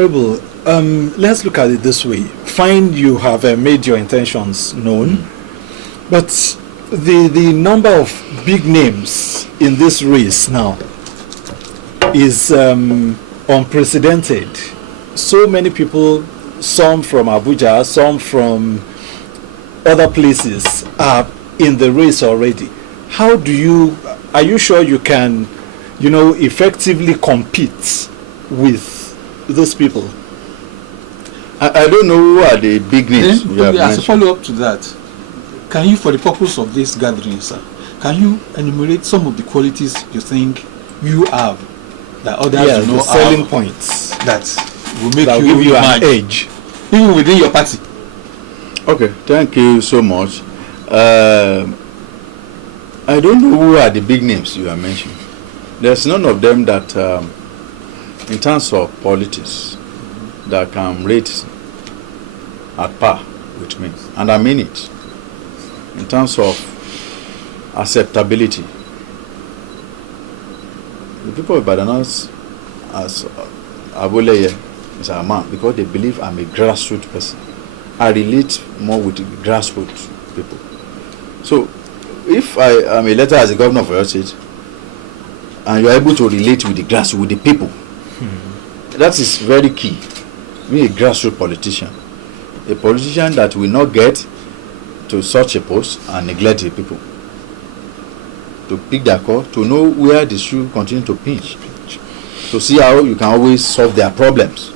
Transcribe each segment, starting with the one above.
Honorable, let's look at it this way. Fine, you have made your intentions known, but the number of big names in this race now is unprecedented. So many people, some from Abuja, some from other places, are in the race already. Are you sure you can, effectively compete with those people? I don't know who are the big names. As a follow-up to that, can you, for the purpose of this gathering, sir, can you enumerate some of the qualities you think you have that others do not have? Selling points that will make that will give you an edge, even within your party. Okay, thank you so much. I don't know who are the big names you are mentioning. There's none of them that, in terms of politics, that can rate at par with me, and I mean it. In terms of acceptability, the people of Ibadan as Awoleye is our man because they believe I'm a grassroots person. I relate more with the grassroots people. So, if I am elected as a governor of your state, and you are able to relate with the grassroots, with the people, that is very key. Be a grassroots politician, a politician that will not get to such a post and neglect the people, to pick their call, to know where the shoe continue to pinch, to see how you can always solve their problems.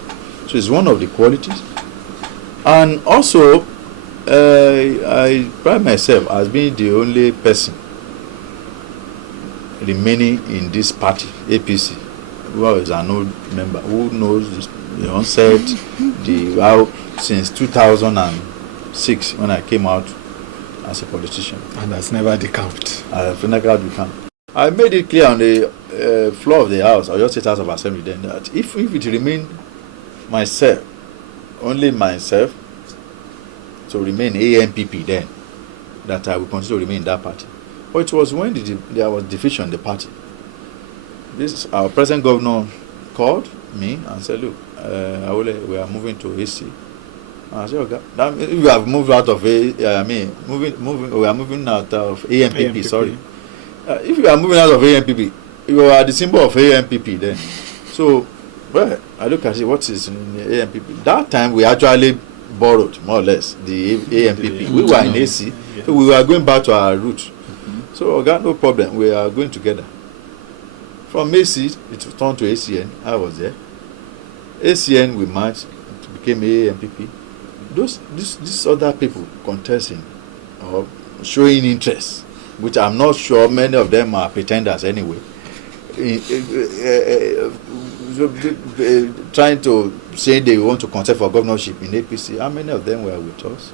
So it's one of the qualities. And also, I pride myself as being the only person remaining in this party, APC, who is an old member, who knows the onset, how since 2006 when I came out as a politician. And that's never decamped. I made it clear on the floor of the House, or just State House of Assembly, then that if it remained myself, only myself, to remain ANPP then, that I will continue to remain in that party. But it was when there was division in the party. Our present governor called me and said, look, Awoleye, we are moving to AC. And I said, okay, we have moved out of we are moving out of ANPP, sorry. If you are moving out of ANPP, you are the symbol of ANPP then. So, well, I look at it, what is in the ANPP? That time we actually borrowed, more or less, the ANPP. We were in AC, so we were going back to our roots. So, I got no problem, we are going together. From AC, it turned to ACN, I was there. ACN, we marched, it became ANPP. These other people contesting or showing interest, which I'm not sure many of them are pretenders anyway, trying to say they want to contest for governorship in APC. How many of them were with us?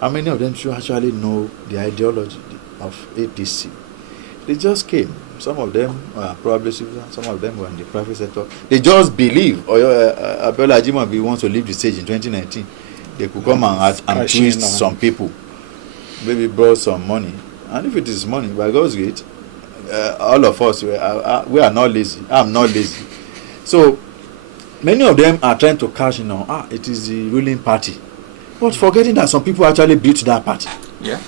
How many of them should actually know the ideology of APC? They just came. Some of them were probably citizens, some of them were in the private sector. They just believe Abiola Ajimobi wants to leave the stage in 2019. They could come and twist some people, maybe brought some money. And if it is money, by God's grace, all of us, we are not lazy. I'm not lazy. So, many of them are trying to cash in on, it is the ruling party. But forgetting that some people actually built that party. Yeah.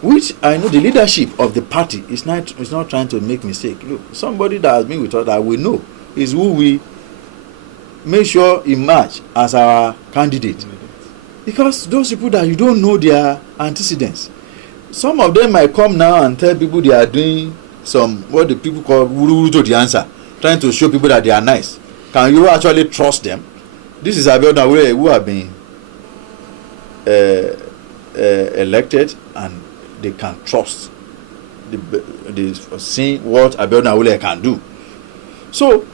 Which I know the leadership of the party is not trying to make mistake. Look, somebody that has been with us that we know is who we make sure emerge as our candidate. Because those people that you don't know their antecedents. Some of them might come now and tell people they are doing some, what the people call wuru to the answer, trying to show people that they are nice. Can you actually trust them? This is Abiola Awoleye who have been elected, and they can trust the seeing what Abiola Awoleye can do. So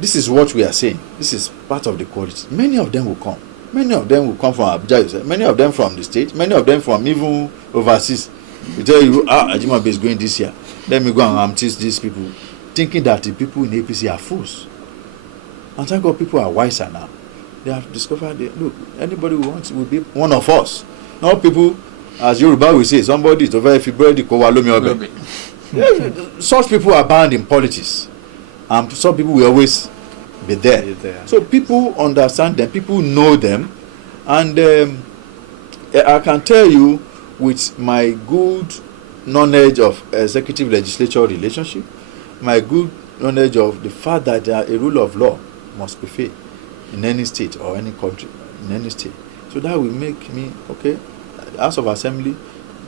this is what we are saying. This is part of the quality. Many of them will come. Many of them will come from Abuja, many of them from the state, many of them from even overseas. We tell you, Ajimobi is going this year. Let me go and teach these people, thinking that the people in APC are fools. And thank God people are wiser now. They have discovered that, look, anybody who wants will be one of us. Not people, as Yoruba will say, somebody is over if you bread the kowalomi obe. Such people are banned in politics. And some people will always be there. So people understand them, people know them, and I can tell you with my good knowledge of executive legislature relationship, my good knowledge of the fact that a rule of law must be fair in any state or any country, in any state. So that will make me, okay, House of Assembly,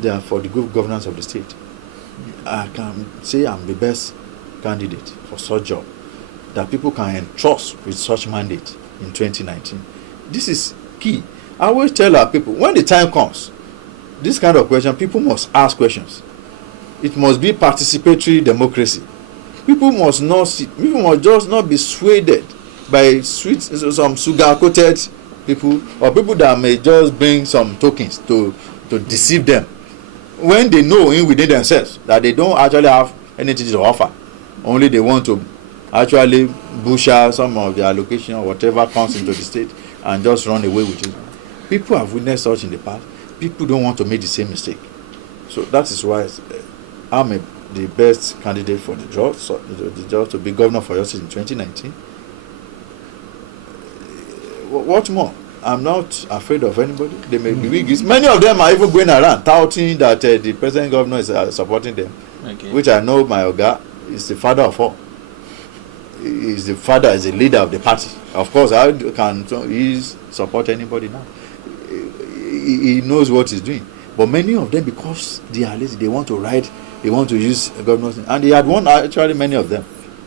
they are for the good governance of the state. I can say I'm the best candidate for such job that people can entrust with such mandate in 2019. This is key. I always tell our people, when the time comes, this kind of question, people must ask questions. It must be participatory democracy. People must just not be swayed by some sugar-coated people, or people that may just bring some tokens to deceive them, when they know within themselves that they don't actually have anything to offer. Only they want to actually bush out some of the allocation or whatever comes into the state and just run away with it. People have witnessed such in the past. People don't want to make the same mistake. So that is why I'm the best candidate for the job, to be governor for your state in 2019. What more? I'm not afraid of anybody. They may be weak. Many of them are even going around touting that the present governor is supporting them, which I know my Oga is the father of all. Is the leader of the party. Of course, he's support anybody now. He knows what he's doing. But many of them, because they are lazy, they want to ride, they want to use governors. And he had won actually many of them.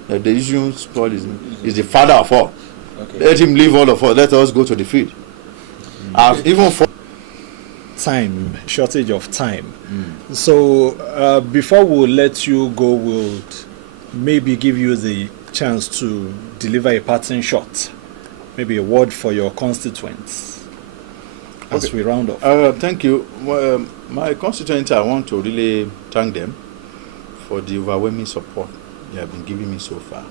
The issue is the father of all. Okay. Let him leave all of us. Let us go to the field. Even for time, shortage of time. So before we let you go, we'll maybe give you the chance to deliver a parting shot, maybe a word for your constituents as we round off. Thank you. My constituents, I want to really thank them for the overwhelming support they have been giving me so far.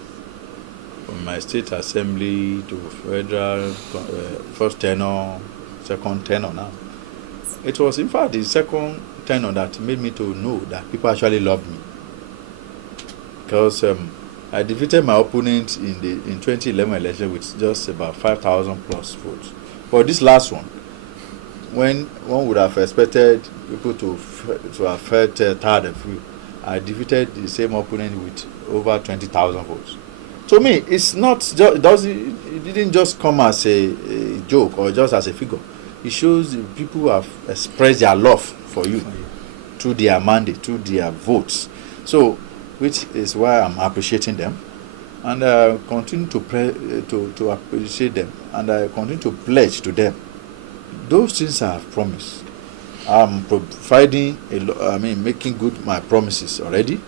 From my state assembly to federal, first tenor, second tenor now. It was in fact the second tenor that made me to know that people actually loved me. Because I defeated my opponent in 2011 election with just about 5,000 plus votes. But this last one, when one would have expected people to have felt tired and free, I defeated the same opponent with over 20,000 votes. To me, it's not just, it didn't just come as a joke or just as a figure. It shows people who have expressed their love for you through their mandate, through their votes. So, which is why I'm appreciating them, and I continue to appreciate them, and I continue to pledge to them those things I have promised. I'm providing making good my promises already.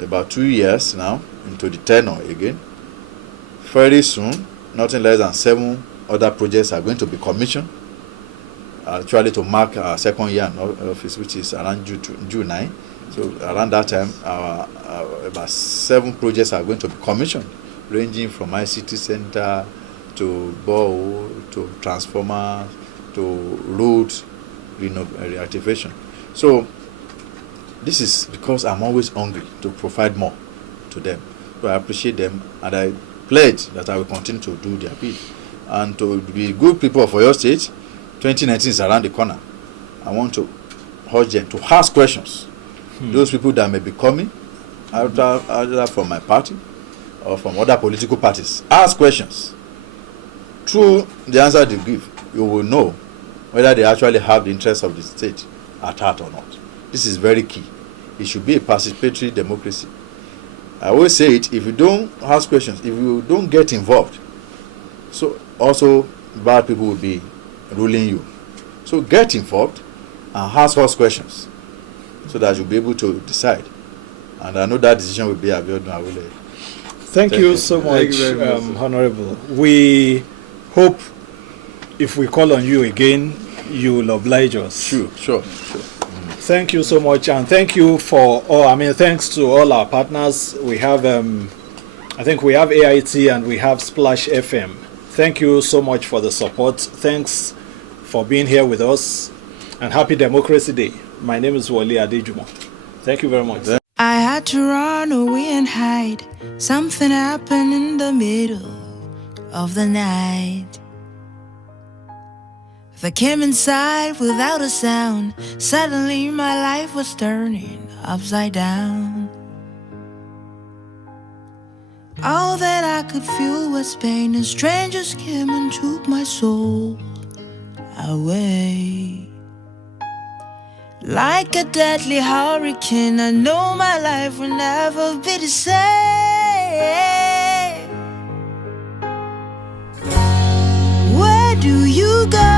About 2 years now into the tenure again. Very soon, nothing less than 7 other projects are going to be commissioned. Actually, to mark our second year in office, which is around June 9. So around that time, about 7 projects are going to be commissioned, ranging from ICT center to borehole to transformer to road reactivation. So this is because I'm always hungry to provide more to them. So I appreciate them, and I pledge that I will continue to do their bit. And to be good people of your state, 2019 is around the corner. I want to urge them to ask questions. Those people that may be coming, either from my party or from other political parties, ask questions. Through the answer they give, you will know whether they actually have the interests of the state at heart or not. This is very key. It should be a participatory democracy. I always say it, if you don't ask questions, if you don't get involved, so also bad people will be ruling you. So get involved and ask us questions so that you'll be able to decide. And I know that decision will be Abiodun Awoleye. Thank you so much, Honorable. We hope if we call on you again, you will oblige us. Sure. Thank you so much, and thank you for all. Thanks to all our partners. We have, I think we have AIT and we have Splash FM. Thank you so much for the support. Thanks for being here with us, and happy Democracy Day. My name is Wole Adejumo. Thank you very much. I had to run away and hide. Something happened in the middle. of the night. If I came inside without a sound, suddenly my life was turning upside down. All that I could feel was pain, and strangers came and took my soul away. Like a deadly hurricane, I know my life will never be the same. Where do you go?